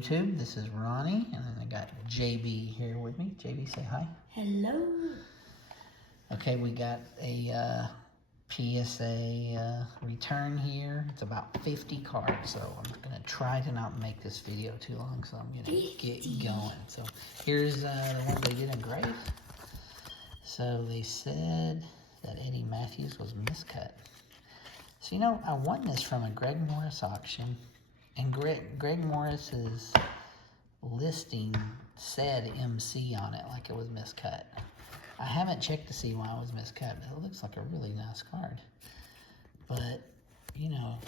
YouTube. This is Ronnie, and then I got JB here with me. JB, say hi. Hello. Okay, we got a PSA return here. It's about 50 cards, so I'm going to try to not make this video too long, so I'm going to get going. So here's the one they did engrave. So they said that Eddie Matthews was miscut. So, you know, I won this from a Greg Morris auction, and Greg Morris's listing said MC on it, like it was miscut. I haven't checked to see why it was miscut, but it looks like a really nice card. But, you know,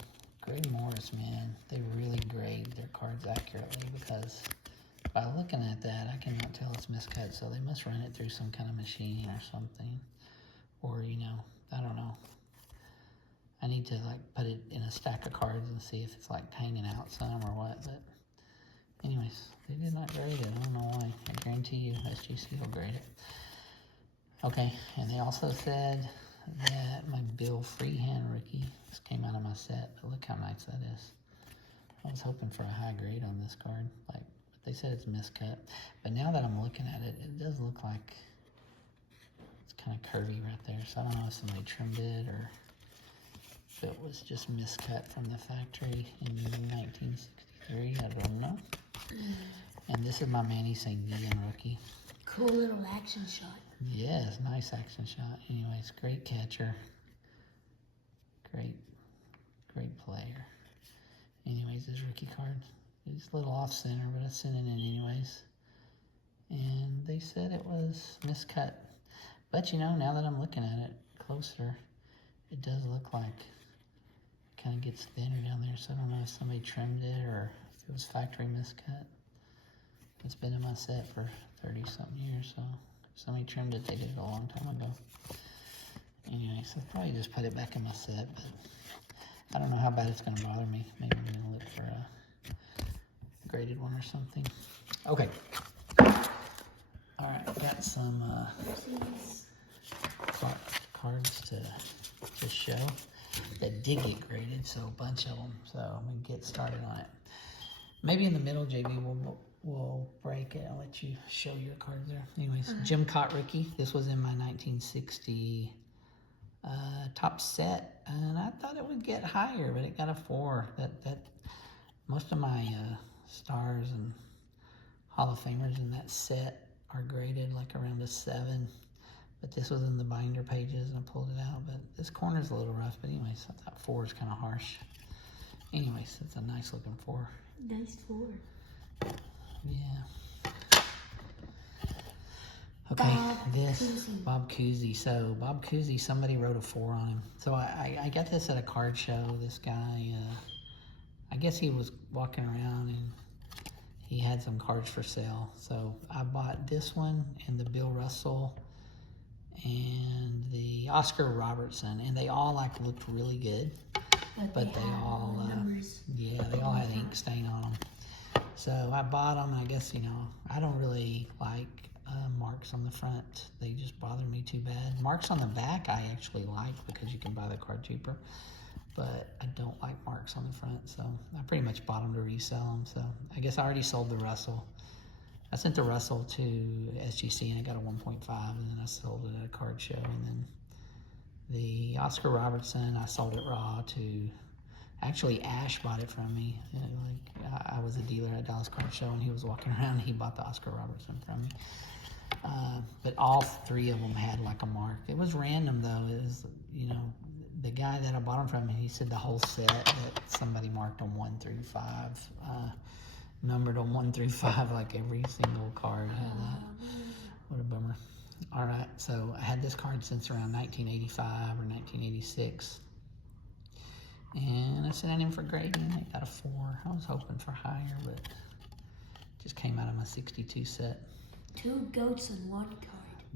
Greg Morris, man, they really grade their cards accurately, because by looking at that, I cannot tell it's miscut, so they must run it through some kind of machine or something. Or, you know, I don't know. I need to, like, put it in a stack of cards and see if it's, like, hanging out some or what. But, anyways, they did not grade it. I don't know why. I guarantee you SGC will grade it. Okay, and they also said that my Bill Freehand rookie, this came out of my set, but look how nice that is. I was hoping for a high grade on this card, but they said it's miscut. But now that I'm looking at it, it does look like it's kind of curvy right there. So I don't know if somebody trimmed it or if it was just miscut from the factory in 1963. I don't know. And this is my Manny St. Dean rookie. Cool little action shot. Yes, nice action shot. Anyways, great catcher. Great player. Anyways, this rookie card is a little off center, but I sent it in anyways. And they said it was miscut. But you know, now that I'm looking at it closer, it does look like it kind of gets thinner down there. So I don't know if somebody trimmed it or if it was factory miscut. It's been in my set for 30-something years, so if somebody trimmed it, they did it a long time ago. Anyway, so I'll probably just put it back in my set, but I don't know how bad it's going to bother me. Maybe I'm going to look for a graded one or something. Okay. Alright, got some cards to show that did get graded, so a bunch of them. So I'm going to get started on it. Maybe in the middle, JB, we'll break it. I'll let you show your cards there. Anyways, Jim Cott rookie. This was in my 1960 top set, and I thought it would get higher, but it got a 4. That most of my stars and Hall of Famers in that set are graded like around a 7. But this was in the binder pages, and I pulled it out. But this corner's a little rough. But anyways, I thought 4 is kind of harsh. Anyways, it's a nice looking 4. Nice 4. Yeah. Okay, Bob Cousy. So Bob Cousy, somebody wrote a 4 on him. So I got this at a card show. This guy, I guess he was walking around and he had some cards for sale. So I bought this one and the Bill Russell and the Oscar Robertson, and they all like looked really good. But they all, yeah, they all had ink stain on them. So I bought them, and I guess, you know, I don't really like marks on the front. They just bother me too bad. Marks on the back I actually like because you can buy the card cheaper. But I don't like marks on the front, so I pretty much bought them to resell them. So I guess I already sold the Russell. I sent the Russell to SGC, and I got a 1.5, and then I sold it at a card show. And then the Oscar Robertson, I sold it raw to... Actually, Ash bought it from me. You know, like I was a dealer at Dallas Card Show, and he was walking around, and he bought the Oscar Robertson from me. But all 3 of them had like a mark. It was random though. It was, you know, the guy that I bought them from, he said the whole set that somebody marked them 1 through 5, numbered them 1 through 5, like every single card had that. What a bummer. All right, so I had this card since around 1985 or 1986. And I sent it in for grading. I got a 4. I was hoping for higher, but it just came out of my 62 set. 2 goats on 1 card.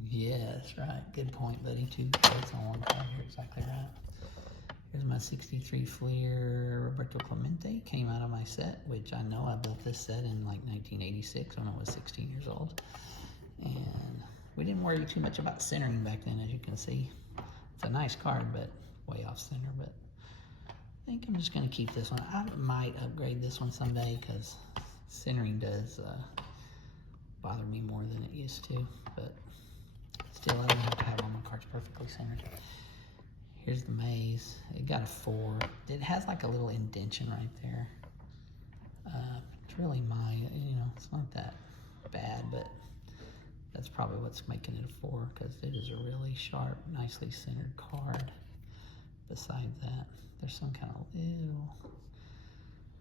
Yeah, that's right. Good point, buddy. 2 goats on 1 card. You're exactly right. Here's my 63 Fleer Roberto Clemente. Came out of my set, which I know I built this set in like 1986 when I was 16 years old. And we didn't worry too much about centering back then, as you can see. It's a nice card, but way off center. But I think I'm just going to keep this one. I might upgrade this one someday because Centering does bother me more than it used to, but still, I don't have to have all my cards perfectly centered. Here's the maze. It got a 4. It has like a little indentation right there. It's really it's not that bad, but that's probably what's making it a 4, because it is a really sharp, nicely centered card. Besides that, there's some kind of little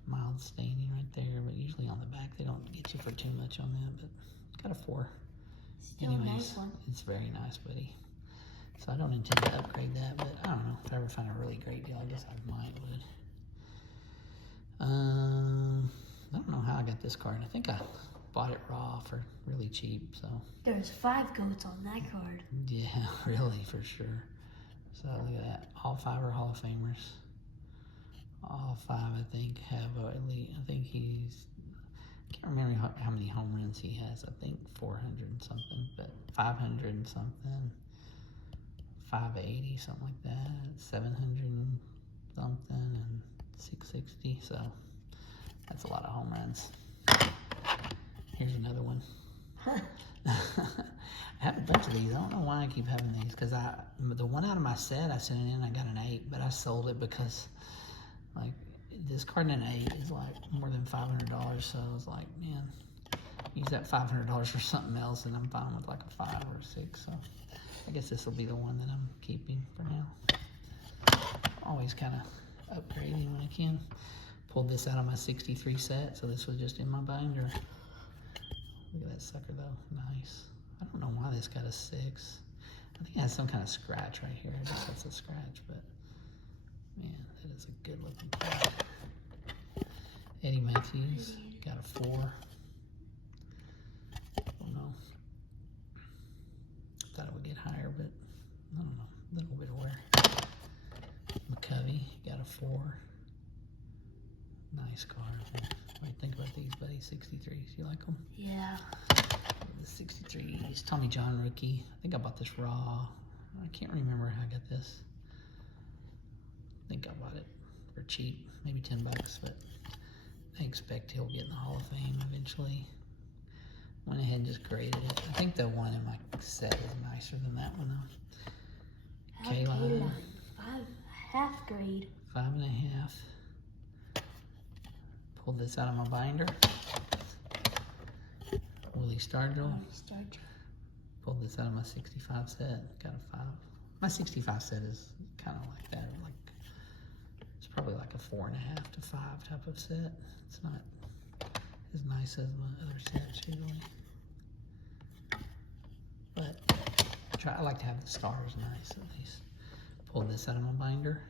mild staining right there, but usually on the back they don't get you for too much on that, but it's got a 4. Still a nice one. It's very nice, buddy. So I don't intend to upgrade that, but I don't know. If I ever find a really great deal, I guess I might would. I don't know how I got this card. I think I bought it raw for really cheap, so. There's 5 goats on that card. Yeah, really, for sure. So look at that. All 5 are Hall of Famers. All 5, I think, have at least, I can't remember how many home runs he has. I think 400 and something, but 500 and something, 580, something like that, 700 and something, and 660. So that's a lot of home runs. Here's another one. I have a bunch of these. I don't know why I keep having these, because the one out of my set, I sent it in, I got an 8, but I sold it because, like, this card in an 8 is like more than $500, so I was like, man, use that $500 for something else, and I'm fine with like a 5 or a 6. So I guess this will be the one that I'm keeping for now. Always kind of upgrading when I can. Pulled this out of my 63 set, so this was just in my binder. Look at that sucker though, nice. I don't know why this got a 6. I think it has some kind of scratch right here. I guess that's a scratch, but man, that is a good looking card. Eddie Matthews got a 4. I don't know. Thought it would get higher, but I don't know. A little bit of wear. McCovey got a 4. Nice card. What do you think about these, buddy? 63s. You like them? Yeah. The 63s. Tommy John rookie. I think I bought this raw. I can't remember how I got this. I think I bought it for cheap, maybe $10, but I expect he'll get in the Hall of Fame eventually. Went ahead and just graded it. I think the one in my set is nicer than that one though. Kellogg. 5.5 grade. 5.5. Pulled this out of my binder. Willie Stargell. Pulled this out of my 65 set. Got a 5. My 65 set is kind of like that. It's probably like a 4.5 to 5 type of set. It's not as nice as my other sets usually. But I like to have the stars nice at least. Pulled this out of my binder.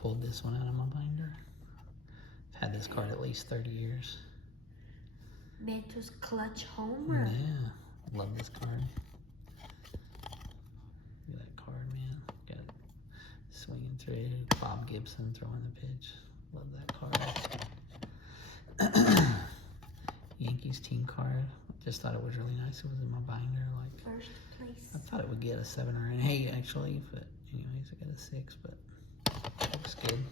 Pulled this one out of my binder. I've had this card at least 30 years. Manto's clutch homer. Yeah, love this card. Look at that card, man. Got it swinging through. Bob Gibson throwing the pitch. Love that card. Yankees team card. Just thought it was really nice. It was in my binder. Like, First place. I thought it would get a 7 or an 8 actually, but anyways, I got a 6. But looks good.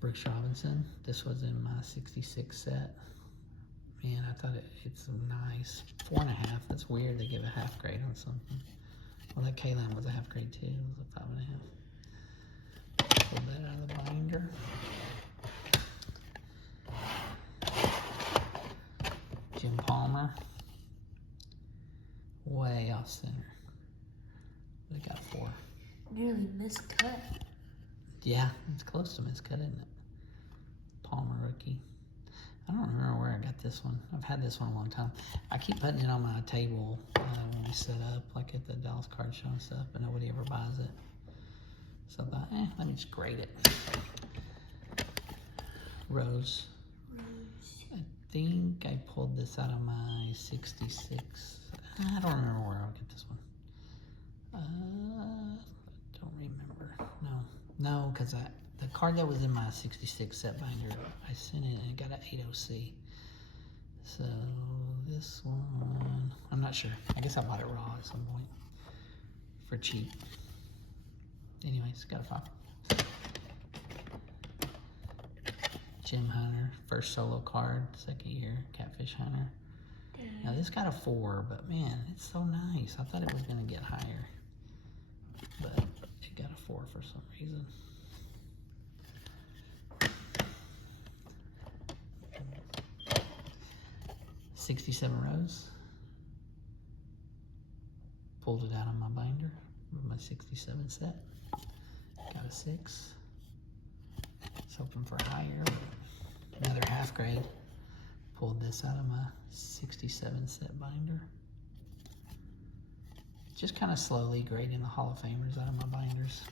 Brooks Robinson. This was in my 66 set. Man, I thought it's nice. 4.5. That's weird. They give a half grade on something. Well, that K-Line was a half grade too. It was a 5.5. Pull that out of the binder. Jim Palmer. Way off center. They got 4. Nearly miscut. Yeah, it's close to miscut, isn't it? Palmer rookie. I don't remember where I got this one. I've had this one a long time. I keep putting it on my table when we set up, like at the Dallas Card Show and stuff, but nobody ever buys it. So I thought, let me just grade it. Rose. I think I pulled this out of my 66. I don't remember where I'll get this one. Don't remember. No, because the card that was in my 66 set binder, I sent it and it got an 80C. So this one, I'm not sure. I guess I bought it raw at some point for cheap. Anyways, got a 5. Jim Hunter, first solo card, second year, Catfish Hunter. Now this got a 4, but man, it's so nice. I thought it was gonna get higher, but it got a 4 for some reason. $67 Rose. Pulled it out of my binder with my 67 set. Got a 6. Was hoping for higher, but another half grade. Pulled this out of my 67 set binder. Just kind of slowly grading the Hall of Famers out of my binders.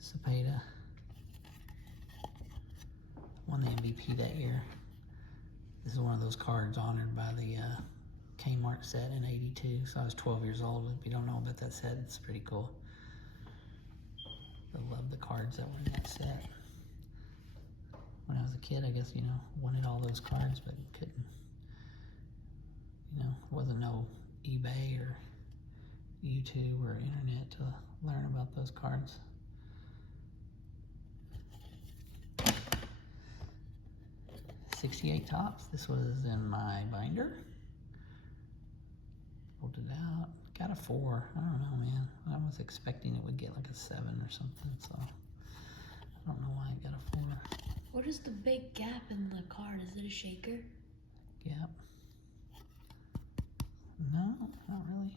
Cepeda. Won the MVP that year. This is one of those cards honored by the Kmart set in '82. So I was 12 years old. If you don't know about that set, it's pretty cool. I love the cards that were in that set. When I was a kid, I guess, wanted all those cards, but couldn't, wasn't no eBay or YouTube or internet to learn about those cards. '68 Topps. This was in my binder. Pulled it out. Got a 4. I don't know, man. I was expecting it would get like a 7 or something, so I don't know why it got a 4. What is the big gap in the card? Is it a shaker? Yep. No, not really.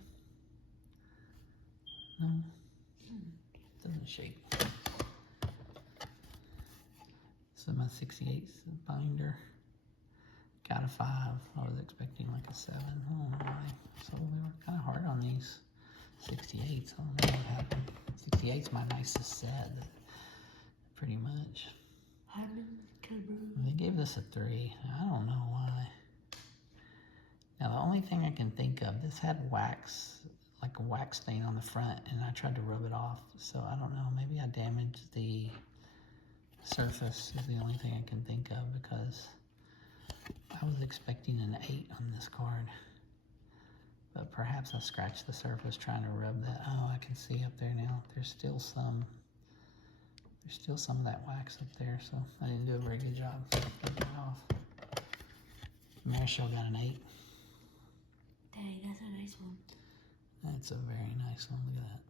No. Doesn't shake. So my 68 binder. Got a 5. I was expecting like a 7. I don't know why. So we were kind of hard on these 68s. I don't know what happened. 68's my nicest set, pretty much. They gave this a 3. I don't know why. Now the only thing I can think of, this had wax, like a wax stain on the front, and I tried to rub it off. So I don't know, maybe I damaged the surface is the only thing I can think of, because I was expecting an 8 on this card. But perhaps I scratched the surface trying to rub that. Oh, I can see up there now. There's still some of that wax up there, so I didn't do a very good job taking it off. Marichal got an 8. Dang, that's a nice one. That's a very nice one. Look at that.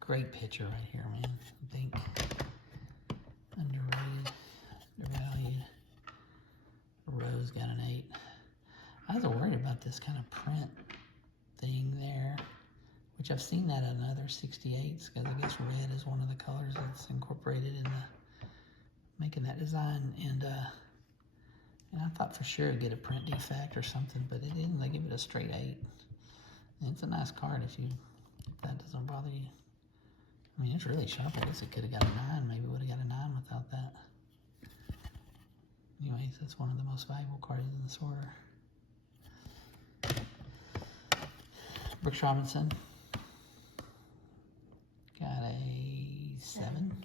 Great picture right here, man. I think underrated, undervalued. Rose got an 8. I was worried about this kind of print thing there, which I've seen that in other 68s, because I guess red is one of the colors that's incorporated in the making that design. And I thought for sure it'd get a print defect or something, but it didn't. They give it a straight 8. And it's a nice card if that doesn't bother you. I mean, it's really sharp. I guess it could have got a 9. Maybe would have got a 9 without that. Anyways, that's one of the most valuable cards in this order. Brooks Robinson. Got a 7.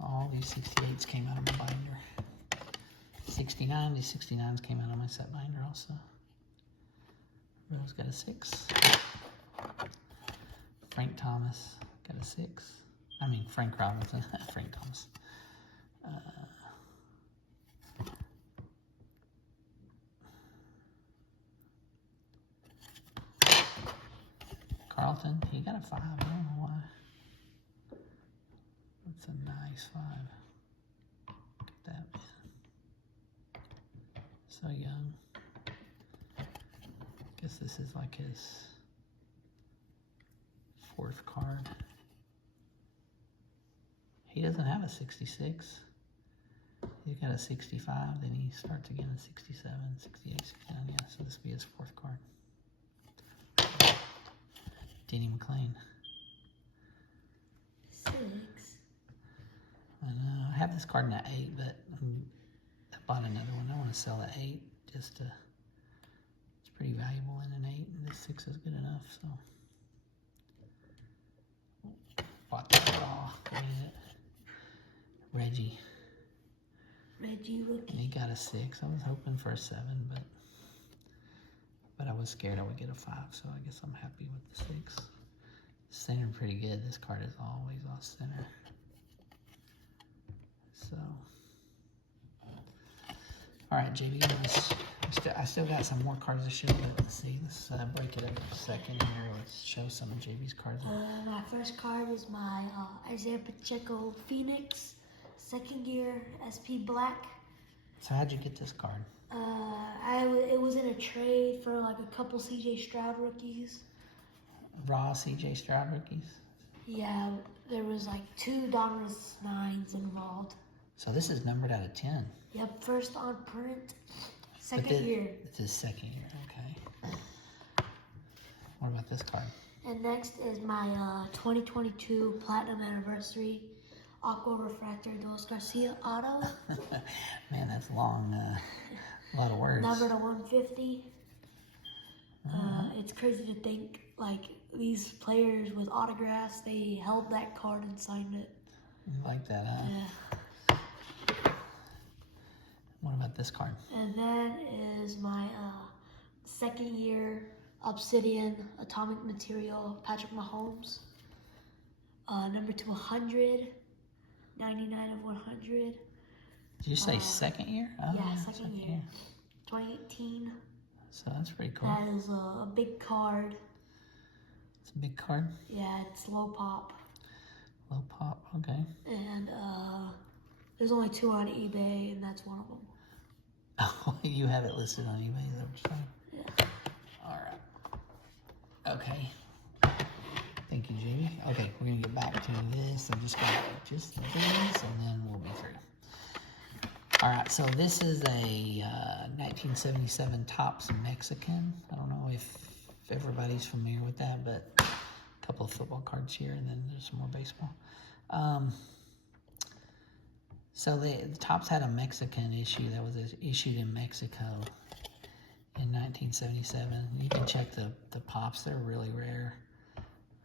All these 68s came out of my binder. 69, these 69s came out of my set binder also. Rose got a 6. Frank Thomas got a 6. I mean, Frank Robinson, Frank Thomas. Carlton, he got a 5. I don't know why. That's a nice 5. Look at that, man. So young. Guess this is like his 4th card. He doesn't have a 66. He's got a 65, then he starts again at 67, 68, 69, yeah, so this will be his 4th card. Denny McLean. 6. I know, I have this card in an 8, but I bought another one. I want to sell an 8 just to, it's pretty valuable in an 8, and this 6 is good enough, so. Bought that raw, graded it. Reggie. Reggie And rookie. he got a 6. I was hoping for a 7, but I was scared I would get a 5, so I guess I'm happy with the 6. Center pretty good. This card is always off center. So, all right, JB, I still got some more cards to show, but let's see. Let's break it up a second here. Let's show some of JB's cards. My first card is my Isaiah Pacheco Phoenix, second year SP Black. So how'd you get this card? It was in a trade for like a couple CJ Stroud rookies. Raw CJ Stroud rookies? Yeah, there was like 2 Donruss 9s involved. So this is numbered out of 10. Yep, first on print, second year. It's his second year, okay. What about this card? And next is my 2022 Platinum Anniversary Aqua Refractor Dos Garcia Auto. Man, that's long. A lot of words. Number to 150. It's crazy to think, like, these players with autographs, they held that card and signed it. You like that, huh? Yeah. What about this card? And then is my second year Obsidian Atomic Material Patrick Mahomes. Number to 100. 99 of 100. Did you say second year? Oh, Yeah, second year. 2018. So that's pretty cool. That is a big card. It's a big card. Yeah, it's low pop. Low pop, okay. And there's only 2 on eBay, and that's one of them. Oh, you have it listed on eBay, is that what you're saying? Yeah. All right. Okay. Thank you, Jamie. Okay, we're gonna get back to this. I'm just gonna just this, and then we'll be through. All right, so this is a 1977 Topps Mexican. I don't know if everybody's familiar with that, but a couple of football cards here, and then there's some more baseball. So the Topps had a Mexican issue that was issued in Mexico in 1977. You can check the pops; they're really rare.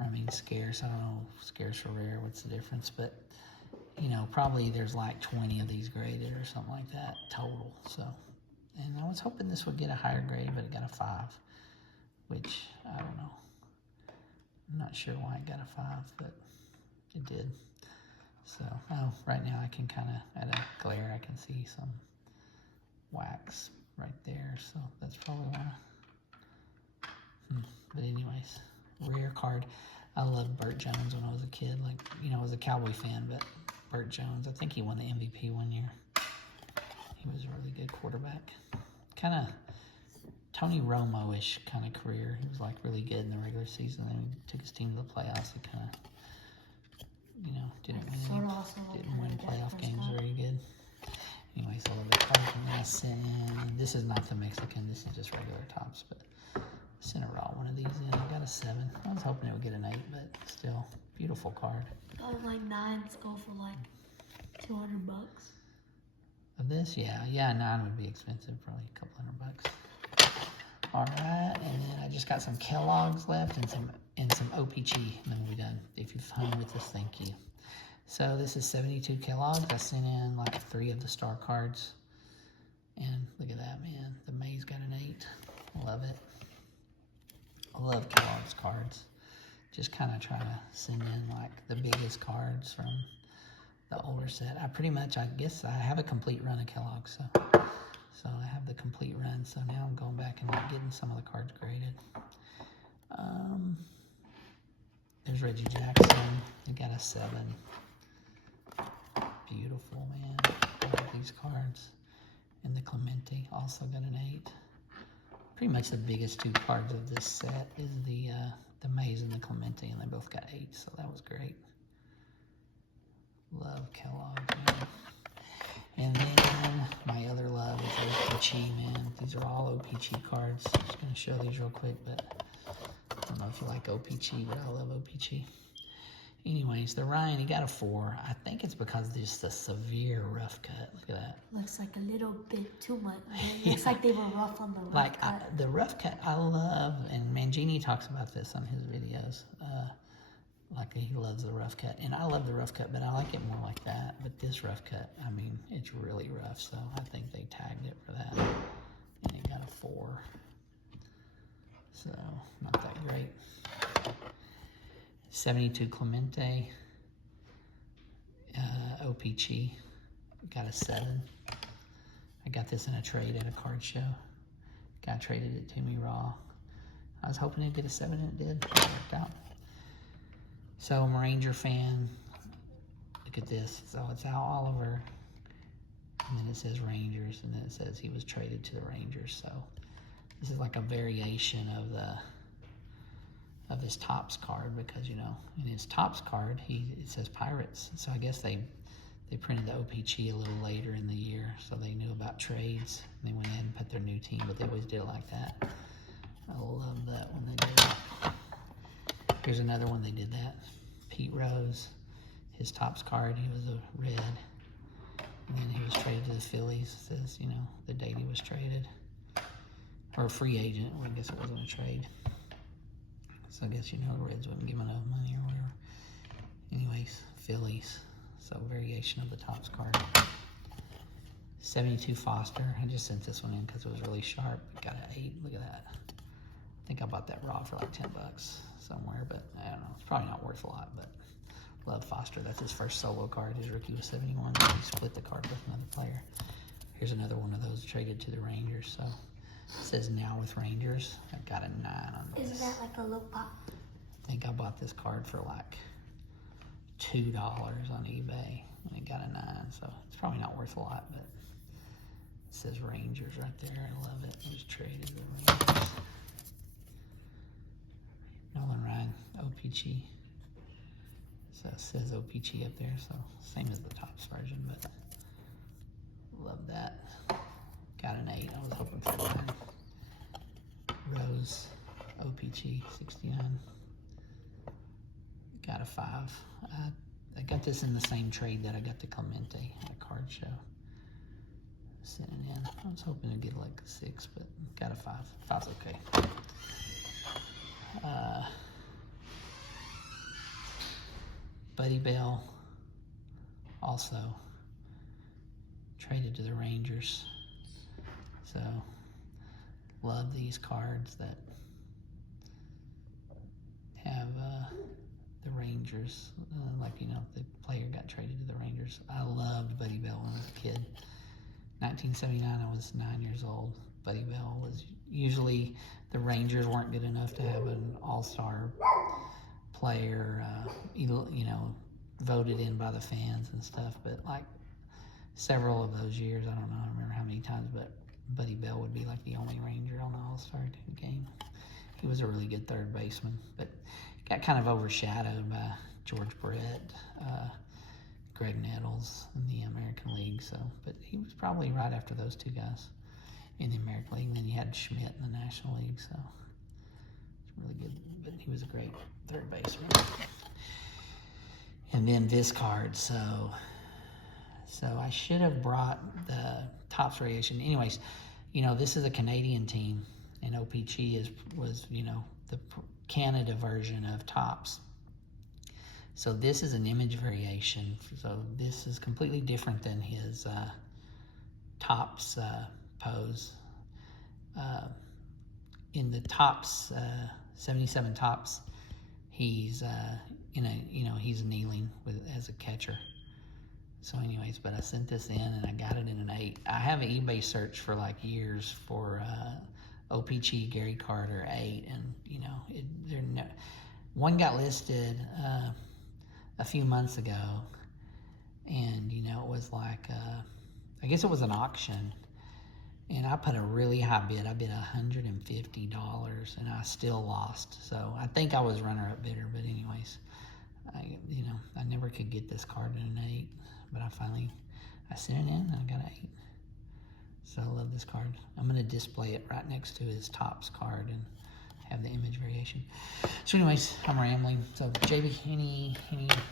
I mean, scarce. I don't know, scarce or rare. What's the difference? But you know, probably there's like 20 of these graded or something like that total. So, and I was hoping this would get a higher grade, but it got a 5, which I don't know. I'm not sure why it got a 5, but it did. So, right now I can kind of, at a glare, I can see some wax right there. So that's probably why. But anyways, rare card. I loved Burt Jones when I was a kid. Like, you know, I was a Cowboy fan, but Burt Jones, I think he won the MVP one year. He was a really good quarterback. Kind of Tony Romo-ish kind of career. He was like really good in the regular season. Then he took his team to the playoffs. He kind of, you know, didn't win playoff games very good. Anyways, I love that card. And then I sent in, this is not the Mexican, this is just regular Topps, but I sent a raw one of these in. I got a 7. I was hoping it would get an 8, but still, beautiful card. Like 9s go for like $200. Of this, yeah, 9 would be expensive, probably a couple $100. All right, and then I just got some Kellogg's left and some O-Pee-Chee, and then we'll be done. If you've hung with us, thank you. So this is 72 Kellogg's. I sent in like 3 of the star cards, and look at that, man. The Maze got an 8. Love it. I love Kellogg's cards. Just kind of try to send in like the biggest cards from the older set. I guess I have a complete run of Kellogg's, so I have the complete run. So now I'm going back and like getting some of the cards graded. There's Reggie Jackson. He got a 7. Beautiful, man. I love these cards. And the Clemente also got an 8. Pretty much the biggest 2 cards of this set is the Maze and the Clemente, and they both got 8, so that was great. Love Kellogg, man. And then my other love is O-Pee-Chee, man. These are all O-Pee-Chee cards. Just gonna show these real quick, but I don't know if you like O-Pee-Chee, but I love O-Pee-Chee. Anyways, the Ryan, he got a 4. I think it's because of just a severe rough cut. Look at that. Looks like a little bit too much. It looks like they were rough on the rough cut. The rough cut I love, and Mangini talks about this on his videos. Like he loves the rough cut, and I love the rough cut, but I like it more like that. But Look, this rough cut. I mean, it's really rough, so I think they tagged it for that. And it got a 4. So, not that great. 72 Clemente. O-Pee-Chee. Got a 7. I got this in a trade at a card show. Guy traded it to me raw. I was hoping it'd get a 7 and it did. It worked out. So I'm a Ranger fan. Look at this. So it's Al Oliver. And then it says Rangers. And then it says he was traded to the Rangers. So this is like a variation of his Topps card, because, you know, in his Topps card, it says Pirates. So I guess they printed the O-Pee-Chee a little later in the year, so they knew about trades. And they went ahead and put their new team, but they always did it like that. I love that when they did it. Here's another one they did that. Pete Rose, his Topps card, he was a red. And then he was traded to the Phillies. It says, you know, the date he was traded. Or a free agent, or I guess it wasn't a trade. So I guess, you know, the Reds wouldn't give him enough money or whatever. Anyways, Phillies. So variation of the Topps card. 72 Foster. I just sent this one in because it was really sharp. Got an 8. Look at that. I think I bought that raw for like 10 bucks somewhere, but I don't know. It's probably not worth a lot, but love Foster. That's his first solo card. His rookie was 71. He split the card with another player. Here's another one of those traded to the Rangers. So it says now with Rangers. I got a 9 on this. Isn't that like a look pop? I think I bought this card for like $2 on eBay, and it got a 9, so it's probably not worth a lot, but it says Rangers right there. I love it. It was traded to the Rangers. Nolan Ryan, O-Pee-Chee. So it says O-Pee-Chee up there, so same as the Topps version, but love that. Got an 8. I was hoping for a 9. Rose, O-Pee-Chee, 69. Got a 5. I got this in the same trade that I got the Clemente at a card show. Sent it in. I was hoping to get like a 6, but got a 5. 5's okay. Buddy Bell, also traded to the Rangers. So love these cards that have the Rangers, like, you know, the player got traded to the Rangers. I loved Buddy Bell when I was a kid. 1979, I was 9 years old. Buddy Bell was usually, the Rangers weren't good enough to have an all-star player, you know, voted in by the fans and stuff, but like several of those years, I don't know, I don't remember how many times, but Buddy Bell would be like the only Ranger on the all-star game. He was a really good third baseman, but got kind of overshadowed by George Brett, Greg Nettles in the American League. So, but he was probably right after those two guys in the American League. And then you had Schmidt in the National League. So it's really good. But he was a great third baseman. And then this card. So I should have brought the Topps variation. Anyways, you know, this is a Canadian team, and O-Pee-Chee was, you know, the Canada version of Topps. So this is an image variation. So this is completely different than his Topps pose. In the Topps, 77 Topps, he's he's kneeling as a catcher. So anyways, but I sent this in and I got it in an 8. I have an eBay search for like years for O-Pee-Chee, Gary Carter 8, and you know, one got listed a few months ago, and you know, it was like I guess it was an auction, and I put a really high bid. I bid $150, and I still lost. So I think I was runner-up bidder, but anyways, I never could get this card in an 8, but I sent it in and I got an 8. So I love this card. I'm gonna display it right next to his Topps card and have the image variation. So anyways, I'm rambling. So JB, any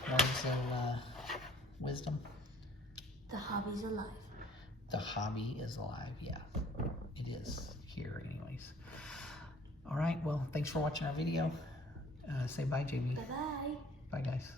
words of wisdom? The hobby's alive. The hobby is alive, yeah. It is here anyways. All right, well, thanks for watching our video. Say bye, JB. Bye-bye. Bye, guys.